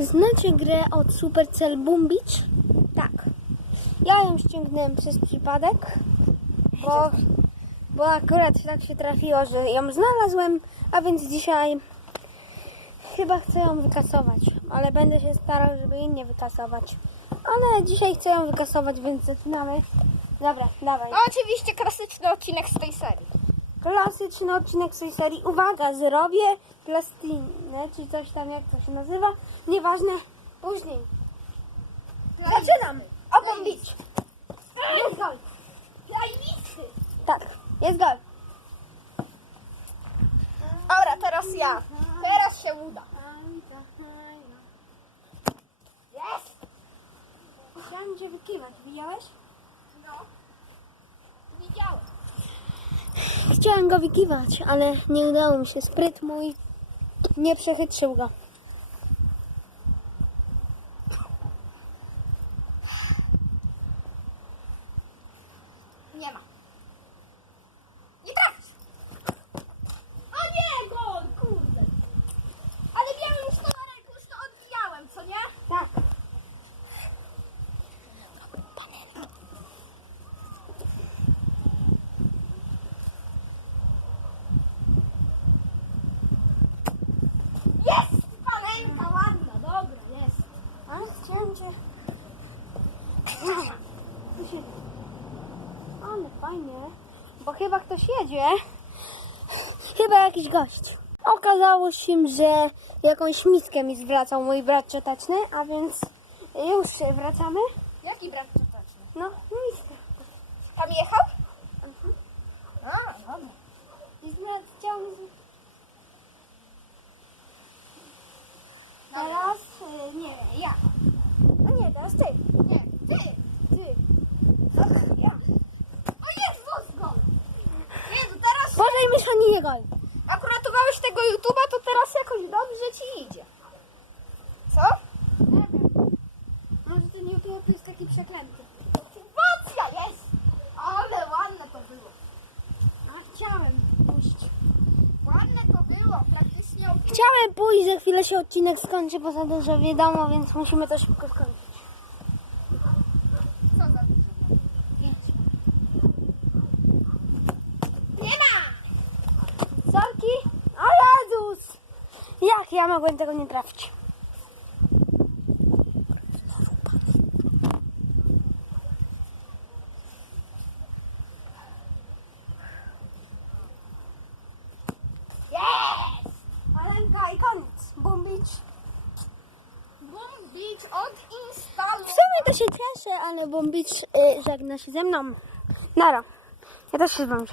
Znacie grę od Supercell Boom Beach? Tak. Ja ją ściągnąłem przez przypadek, bo, bo akurat tak się trafiło, że ją znalazłem, a więc dzisiaj chyba chcę ją wykasować, ale będę się starał, żeby jej nie wykasować. Ale dzisiaj chcę ją wykasować, więc zaczynamy. Dobra, dawaj. No oczywiście klasyczny odcinek z tej serii. Klasyczny odcinek z tej serii. Uwaga, zrobię plastinę, czy coś tam, jak to się nazywa. Nieważne, później. Zaczynam! Beach. Jest gol. Zajebisty! Tak, jest gol. Dobra, teraz ja. Teraz się uda. Jest! Chciałem cię wykiwać, widziałeś? No. Widziałem. Chciałem go wykiwać, ale nie udało mi się. Spryt mój nie przechytrzył go. Nie ma. Nie trafisz. O nie, gol, kurde. Ale miałem już to na ręku, już to odbijałem, co nie? Tak. Jest! Palenka ładna, dobra, jest. Ale chciałem cię... Tu się- Ale fajnie. Bo chyba ktoś jedzie. Chyba jakiś gość. Okazało się, że jakąś miskę mi zwracał mój brat czetaczny, a więc już wracamy. Jaki brat to taczny? No, miskę. Tam jechał? A, dobra. I brat chciał... Teraz y, nie, ja. A nie, teraz ty. Nie, ty. Ty. Dobra, ja. O Jezus, gol. Jezu, teraz Boże i Miszani nie akurat uratowałeś tego YouTube'a, to teraz jakoś dobrze ci idzie. Co? Może ten YouTube jest taki przeklęty. Motywacja jest! Ale ładne to było. A chciałem pójść. Ładne to było, praktycznie Chciałem pójść, za chwilę się odcinek skończy, bo za dużo wiadomo, więc musimy to szybko skończyć. Co za dużo? Nie ma! Sorki? O Jezus! Jak ja mogłem tego nie trafić? Jest! Alenka i koniec. Boom Beach od instalu. W sumie to się cieszę, ale Bombić y, żegna się ze mną. Nara. Ja też się z wami.